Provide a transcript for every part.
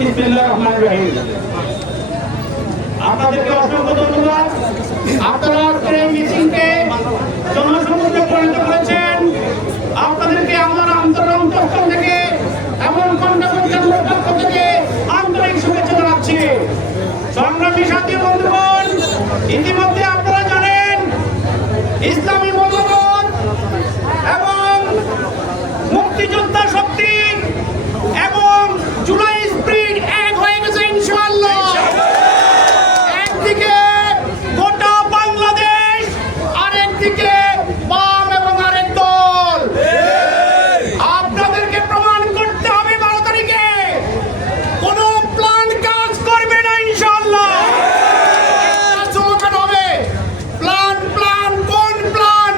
বিসমিল্লাহির রহমানির রহিম। আপনাদেরকে অসংখ্য ধন্যবাদ। আপনারা আজকের এই মিছিলকে জনসমুদ্রে পরিণত করেছেন। আপনাদেরকে আমার অন্তঃস্থল থেকে এবং খণ্ডপথ কেন্দ্রের পক্ষ থেকে আন্তরিক শুভেচ্ছা জানাচ্ছি। সংগ্রামী সাথী বন্ধুগণ, ইতিমধ্যে আপনারা জানেন ইসলামী মূল্যবোধ এবং মুক্তিযোদ্ধা শক্তি এবং জুলাই স্প্রিট এক হয়ে গেছে ইনশাআল্লাহ। একদিকে গোটা বাংলাদেশ, আরেকদিকে বাম এবং আরেক দল। আপনাদেরকে প্রমাণ করতে হবে 12 তারিখে কোন প্ল্যান কাজ করবে না ইনশাআল্লাহ। হবে প্ল্যান প্ল্যান কোন প্ল্যান?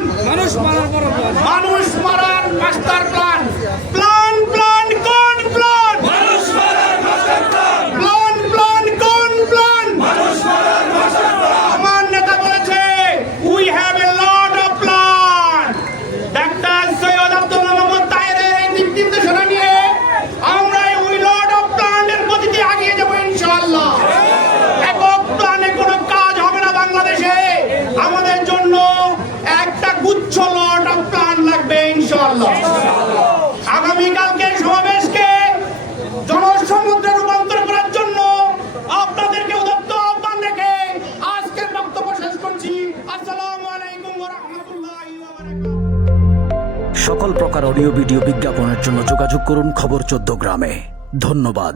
মানুষ মারার মাস্টার প্ল্যান। প্ল্যান প্ল্যান কোন প্ল্যান? মানুষ মারার মাস্টার প্ল্যান। প্ল্যান প্ল্যান কোন প্ল্যান? মানুষ মারার মাস্টার প্ল্যান। আমার নেতা বলেছে we have a lot of plan. Doctor Syed Abdullah Mohammad তাহেরের এই নির্দেশনা নিয়ে আমরা উই লট অফ প্ল্যানের গতিতে এগিয়ে যাব ইনশাআল্লাহ। একক প্ল্যানে কোনো কাজ হবে না বাংলাদেশে। আমাদের জন্য একটা গুচ্ছ লট অফ প্ল্যান লাগবে ইনশাআল্লাহ। আগামীকালকে সমাবেশকে জনসমুদ্রে রূপান্তর করার জন্য আপনাদেরকে উদাত্ত আহ্বান রেখে আজকের বক্তব্য শেষ করছি। আসসালামু আলাইকুম ওয়া রাহমাতুল্লাহি ওয়া বারাকাতুহু। সকল প্রকার অডিও ভিডিও বিজ্ঞাপনের জন্য যোগাযোগ করুন খবর 14 গ্রামে। ধন্যবাদ।